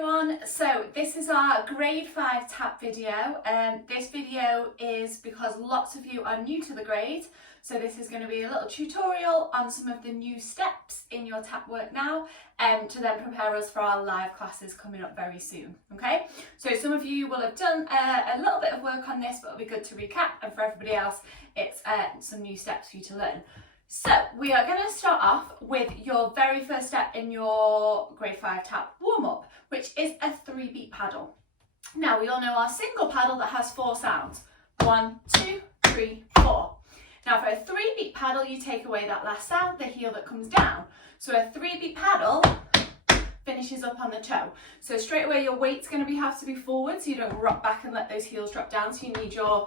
everyone, so this is our grade 5 tap video. This video is because lots of you are new to the grade, so this is going to be a little tutorial on some of the new steps in your tap work now to then prepare us for our live classes coming up very soon. Okay, so some of you will have done a little bit of work on this, but it'll be good to recap, and for everybody else it's some new steps for you to learn. So we are going to start off with your very first step in your grade 5 tap warm-up, which is a 3-beat paddle. Now we all know our single paddle that has 4 sounds. 1, 2, 3, 4. Now for a 3-beat paddle, you take away that last sound, the heel that comes down. So a 3-beat paddle finishes up on the toe. So straight away your weight's going to have to be forward, so you don't rock back and let those heels drop down. So you need your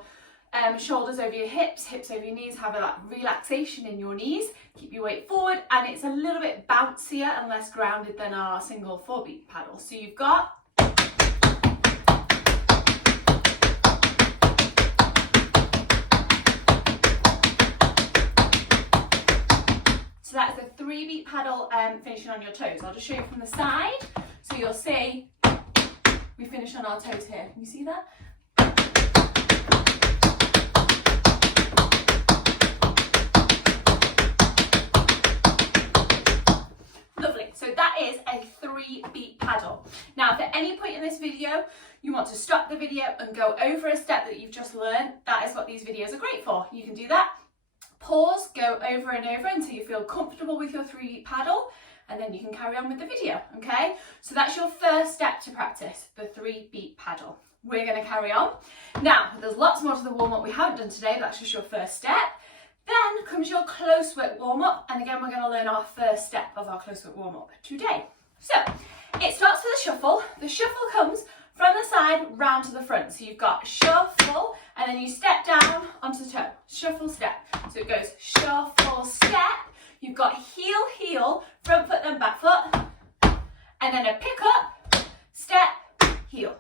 shoulders over your hips, hips over your knees, have that relaxation in your knees, keep your weight forward, and it's a little bit bouncier and less grounded than our single 4-beat paddle. So you've got so that's a 3-beat paddle finishing on your toes. I'll just show you from the side. So you'll see we finish on our toes here. Can you see that? So that is a 3-beat paddle. Now, if at any point in this video you want to stop the video and go over a step that you've just learned, that is what these videos are great for. You can do that, pause, go over and over until you feel comfortable with your 3-beat paddle, and then you can carry on with the video, okay? So that's your first step to practice, the 3-beat paddle. We're going to carry on. Now, there's lots more to the warm-up we haven't done today, that's just your first step. Then comes your close work warm-up, and again we're going to learn our first step of our close work warm-up today. So it starts with a shuffle. The shuffle comes from the side round to the front. So you've got shuffle, and then you step down onto the toe. Shuffle, step. So it goes shuffle, step. You've got heel, heel, front foot, then back foot, and then a pick up, step, heel.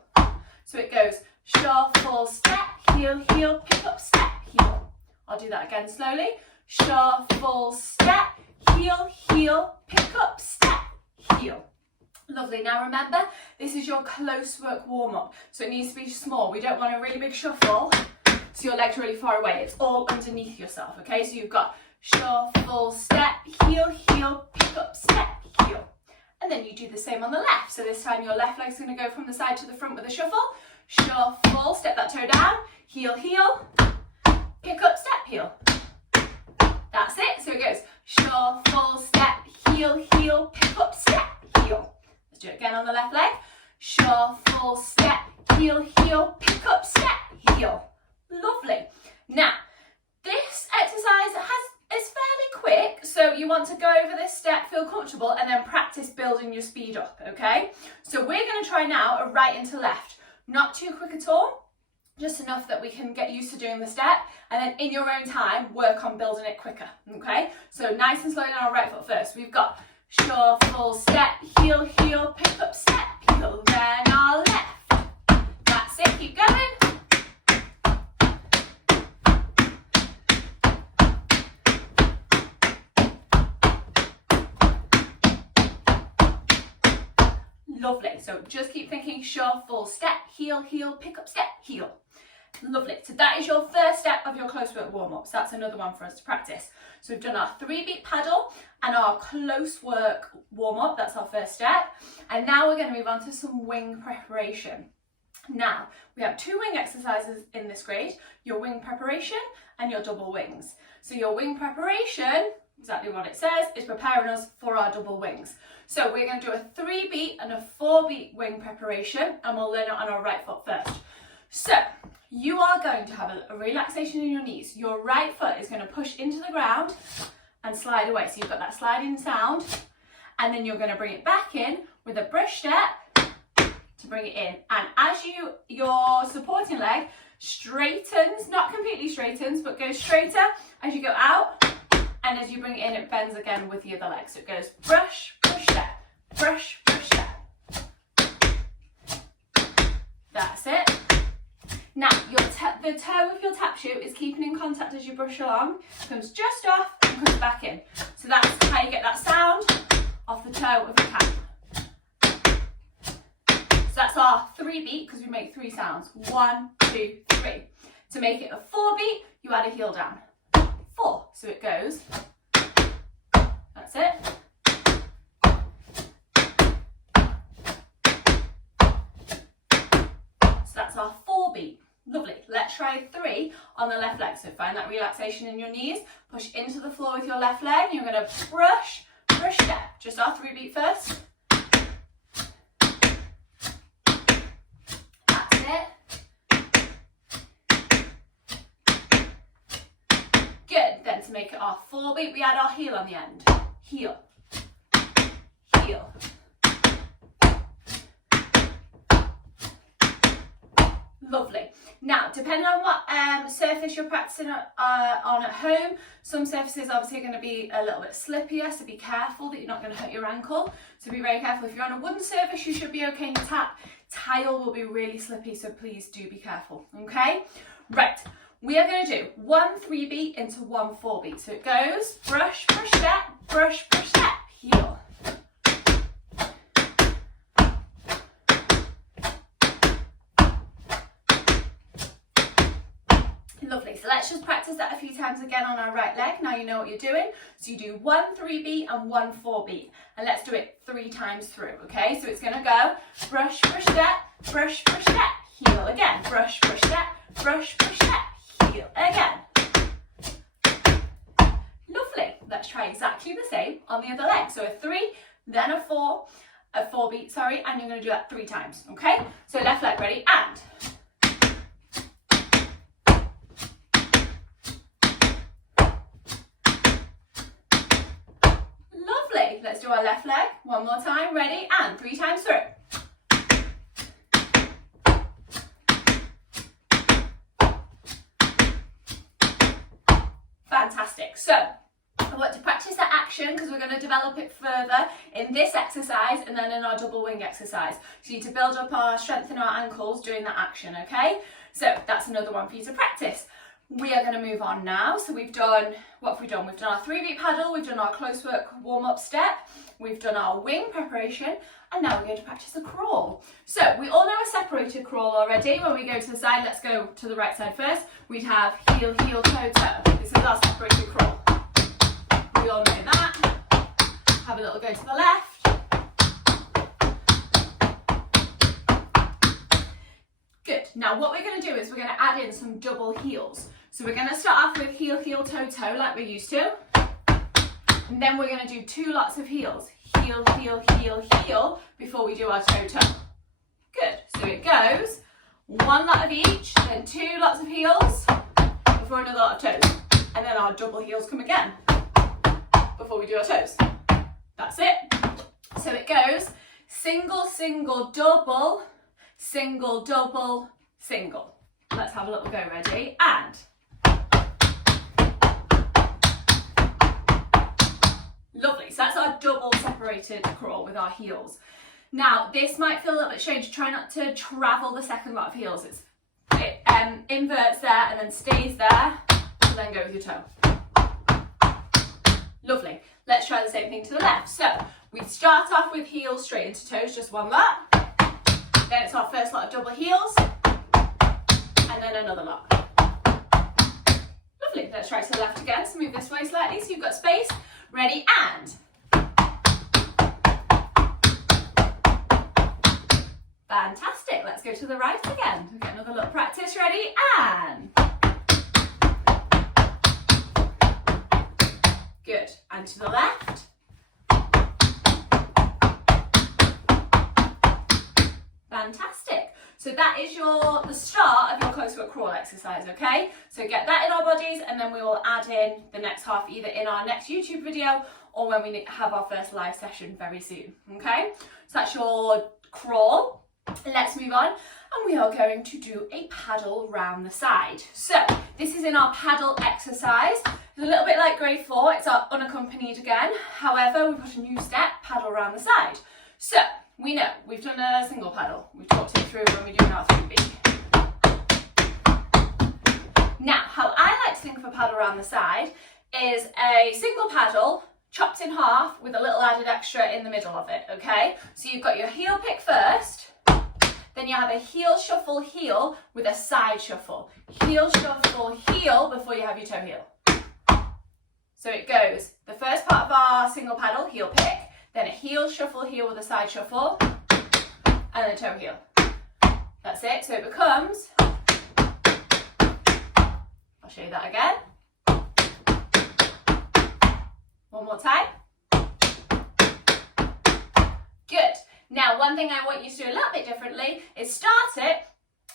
So it goes shuffle, step, heel, heel, pick up, step, heel. I'll do that again slowly. Shuffle, step, heel, heel, pick up, step, heel. Lovely. Now remember, this is your close work warm-up, so it needs to be small. We don't want a really big shuffle so your legs are really far away. It's all underneath yourself, okay? So you've got shuffle, step, heel, heel, pick up, step, heel. And then you do the same on the left. So this time your left leg's going to go from the side to the front with a shuffle. Shuffle, step that toe down, heel, heel, pick up, step, heel. That's it. So it goes shuffle, step, heel, heel, pick up, step, heel. Let's do it again on the left leg. Shuffle, step, heel, heel, pick up, step, heel. Lovely. Now, this exercise is fairly quick, so you want to go over this step, feel comfortable, and then practice building your speed up, okay? So we're going to try now a right into left. Not too quick at all. Just enough that we can get used to doing the step, and then in your own time work on building it quicker, okay? So nice and slow down our right foot first. We've got shuffle, step, heel, heel, pick up, step, heel, then our left. That's it, keep going. Lovely, so just keep thinking shuffle, step, heel, heel, pick up, step, heel. Lovely, so that is your first step of your close work warm-up. So that's another one for us to practice. So we've done our 3-beat paddle and our close work warm-up, that's our first step. And now we're going to move on to some wing preparation. Now, we have 2 wing exercises in this grade, your wing preparation and your double wings. So your wing preparation, exactly what it says, is preparing us for our double wings. So we're going to do a 3-beat and a 4-beat wing preparation, and we'll learn it on our right foot first. So you are going to have a relaxation in your knees. Your right foot is going to push into the ground and slide away. So you've got that sliding sound, and then you're going to bring it back in with a brush step to bring it in. And as your supporting leg straightens, not completely straightens, but goes straighter as you go out, and as you bring it in, it bends again with the other leg. So it goes brush, brush, step, brush, brush, step. That's it. Now, the toe of your tap shoe is keeping in contact as you brush along, comes just off and comes back in. So that's how you get that sound off the toe of the cap. that's our 3 beat because we make 3 sounds. 1, 2, 3. To make it a 4 beat, you add a heel down. 4. So it goes. That's it. So that's our 4 beat. Lovely. Let's try 3 on the left leg. So find that relaxation in your knees. Push into the floor with your left leg. You're going to brush, step. Just our 3 beat first. That's it. Good. Then to make it our 4 beat, we add our heel on the end. Heel. Heel. Lovely. Now, depending on what surface you're practicing on at home, some surfaces obviously are going to be a little bit slippier, so be careful that you're not going to hurt your ankle. So be very careful. If you're on a wooden surface, you should be okay in your tap. Tile will be really slippy, so please do be careful, okay? Right, we are going to do 1 3 beat into 1 4 beat. So it goes brush, step, heel. Lovely, so let's just practice that a few times again on our right leg. Now you know what you're doing. So you do 1 3 beat and 1 4 beat. And let's do it 3 times through, okay? So it's going to go brush, step, heel again. Brush, step, heel again. Lovely, let's try exactly the same on the other leg. So a 3, then a 4 beat, sorry, and you're going to do that 3 times, okay? So left leg, ready, and... Let's do our left leg one more time, ready, and 3 times through. Fantastic. So I want to practice that action because we're going to develop it further in this exercise and then in our double wing exercise. So you need to build up our strength in our ankles doing that action, okay? So that's another one for you to practice. We are going to move on now. So we've done, what have we done? We've done our 3 beat paddle, we've done our close work warm-up step, we've done our wing preparation, and now we're going to practice a crawl. So we all know a separated crawl already. When we go to the side, let's go to the right side first. We'd have heel, toe, toe. This is our separated crawl. We all know that. Have a little go to the left. Good. Now what we're going to do is we're going to add in some double heels. So we're going to start off with heel, toe, toe like we're used to. And then we're going to do 2 lots of heels. Heel, heel before we do our toe, toe. Good. So it goes 1 lot of each, then 2 lots of heels before another lot of toes. And then our double heels come again before we do our toes. That's it. So it goes single, single, double, single, double, single. Let's have a little go, ready? And lovely, so that's our double separated crawl with our heels. Now this might feel a little bit strange. Try not to travel the second lot of heels. It inverts there and then stays there and then go with your toe. Lovely, let's try the same thing to the left. So we start off with heels straight into toes, just 1 lot. Then it's our first lot of double heels, and then another lot. Lovely, let's try to the left again, so move this way slightly so you've got space. Ready, and. Fantastic, let's go to the right again. We'll get another little practice, ready, and. Good, and to the left. Fantastic. So that is the start of your close work crawl exercise, okay? So get that in our bodies and then we will add in the next half either in our next YouTube video or when we have our first live session very soon, okay? So that's your crawl. Let's move on and we are going to do a paddle round the side. So this is in our paddle exercise. It's a little bit like grade 4, it's our unaccompanied again. However, we've got a new step, paddle round the side. So we know we've done a single paddle. We've talked it through when we're doing our 3 beat. Now, how I like to think of a paddle around the side is a single paddle chopped in half with a little added extra in the middle of it, okay? So you've got your heel pick first, Then you have a heel, shuffle, heel with a side shuffle. Heel, shuffle, heel before you have your toe heel. So it goes, the first part of our single paddle, heel pick, then a heel, shuffle, heel with a side shuffle, and then a toe heel. That's it. So it becomes, I'll show you that again. One more time. Good. Now, one thing I want you to do a little bit differently is start it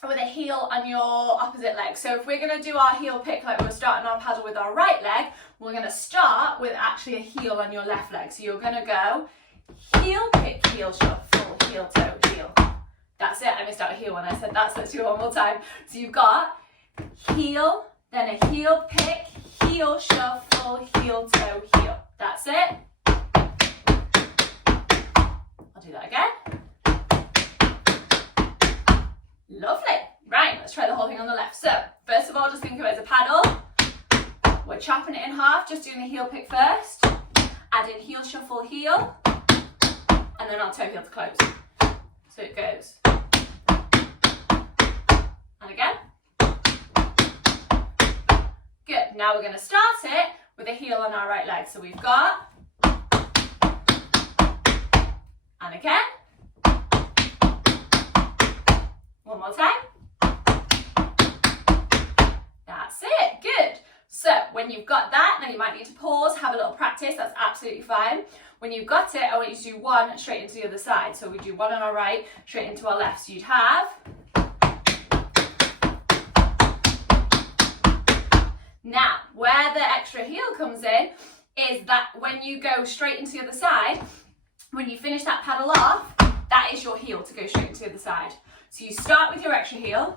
with a heel on your opposite leg. So if we're going to do our heel pick like we're starting our paddle with our right leg, we're going to start with actually a heel on your left leg. So you're going to go heel, pick, heel, shuffle, heel, toe, heel. That's it. I missed out a heel when I said that, so let's do it one more time. So you've got heel, then a heel pick, heel, shuffle, heel, toe, heel. That's it. I'll do that again. Lovely. Right, let's try the whole thing on the left. So, first of all, just think of it as a paddle. We're chopping it in half, just doing the heel pick first. Add in heel, shuffle, heel. And then our toe heel to close. So it goes. And again. Good. Now we're going to start it with a heel on our right leg. So we've got. And again. One more time. That's it. Good. So when you've got that, now you might need to pause, have a little practice. That's absolutely fine. When you've got it, I want you to do one straight into the other side. So we do one on our right, straight into our left. So you'd have. Now, where the extra heel comes in is that when you go straight into the other side, when you finish that paddle off, that is your heel to go straight into the other side. So you start with your extra heel.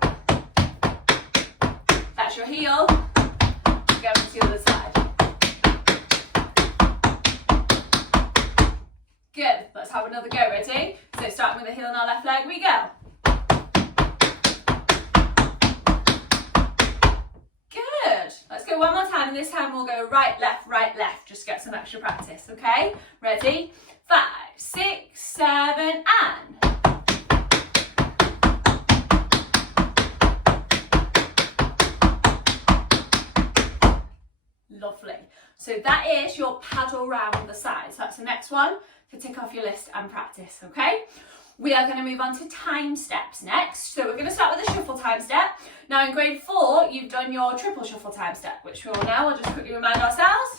That's your heel. Go into the other side. Good. Let's have another go. Ready? So starting with the heel on our left leg, we go. Good. Let's go one more time, and this time we'll go right, left, just get some extra practice, okay? Ready? 5, 6, 7, and. Lovely. So that is your paddle round the side. So that's the next one to tick off your list and practice, okay? We are going to move on to time steps next. So we're going to start with a shuffle time step. Now in grade 4, you've done your triple shuffle time step, which we'll now, we'll just quickly remind ourselves.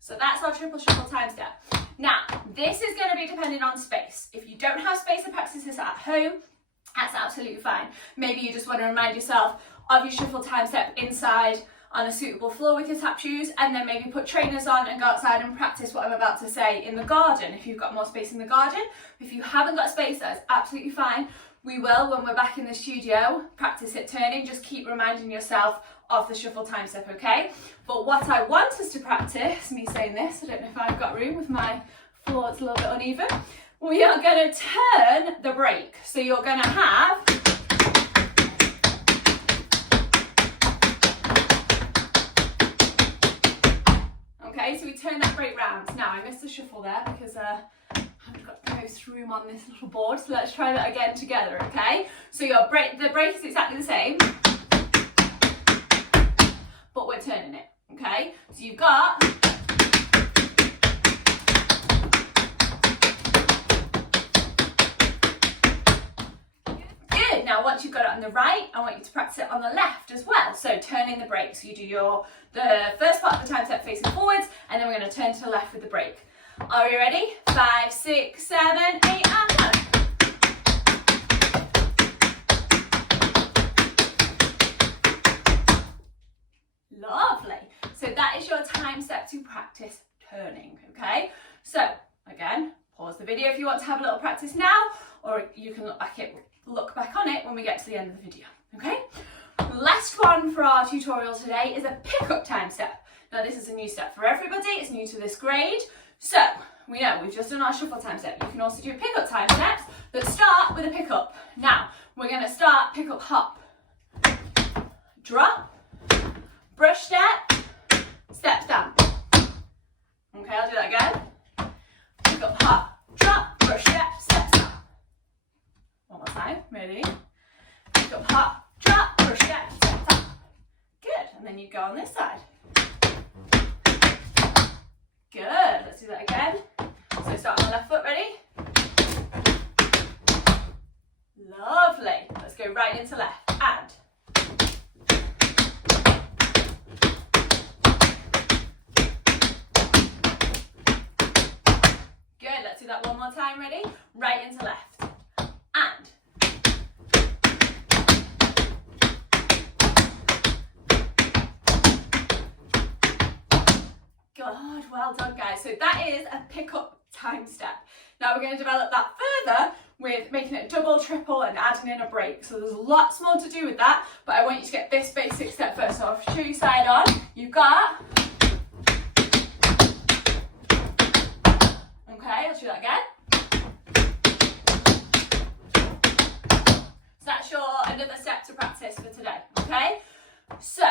So that's our triple shuffle time step. Now, this is going to be dependent on space. If you don't have space to practice this at home, that's absolutely fine. Maybe you just want to remind yourself of your shuffle time step inside on a suitable floor with your tap shoes, and then maybe put trainers on and go outside and practice what I'm about to say in the garden if you've got more space in the garden. If you haven't got space, that's absolutely fine. We will, when we're back in the studio, practice it turning. Just keep reminding yourself of the shuffle time step, okay? But what I want us to practice, me saying this, I don't know if I've got room with my floor, it's a little bit uneven. We are going to turn the break. So you're going to have okay, so we turn that break round. Now I missed the shuffle there because I haven't got the most room on this little board. So let's try that again together, okay? So your break, the break is exactly the same, but we're turning it, okay? So you've got now once you've got it on the right, I want you to practice it on the left as well. So turning the break. So you do the first part of the time step facing forwards, and then we're going to turn to the left with the break. Are we ready? 5, 6, 7, 8, and go. Lovely. So that is your time step to practice turning, okay? So again, pause the video if you want to have a little practice now, or you can look back on it when we get to the end of the video, okay? Last one for our tutorial today is a pick-up time step. Now this is a new step for everybody, it's new to this grade. So, we know we've just done our shuffle time step. You can also do pick-up time steps that start with a pick-up. Now, we're going to start pick-up hop. Drop, brush step, step stamp. Okay, I'll do that go on this side. Good, let's do that again. So start on the left foot, ready? Lovely. Let's go right into left, and good, let's do that one more time, ready? Right into left, and good, well done guys. So that is a pick-up time step. Now we're going to develop that further with making it double, triple and adding in a break. So there's lots more to do with that, but I want you to get this basic step first. So I'll show you side on. You've got, okay, let's do that again. So that's your another step to practice for today, okay? So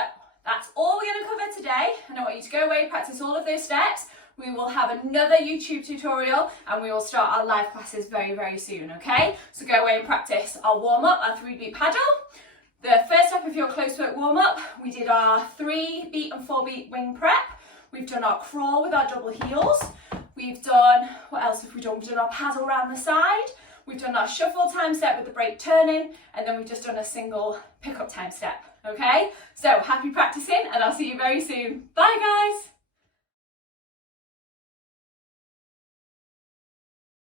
that's all we're going to cover today, and I want you to go away, practice all of those steps. We will have another YouTube tutorial and we will start our live classes very, very soon, okay? So go away and practice our warm-up, our 3-beat paddle. The first step of your close work warm-up, we did our 3-beat and 4-beat wing prep. We've done our crawl with our double heels. We've done, what else have we done? We've done our paddle around the side. We've done our shuffle time step with the break turning, and then we've just done a single pick-up time step, okay? So happy practicing, and I'll see you very soon. Bye guys.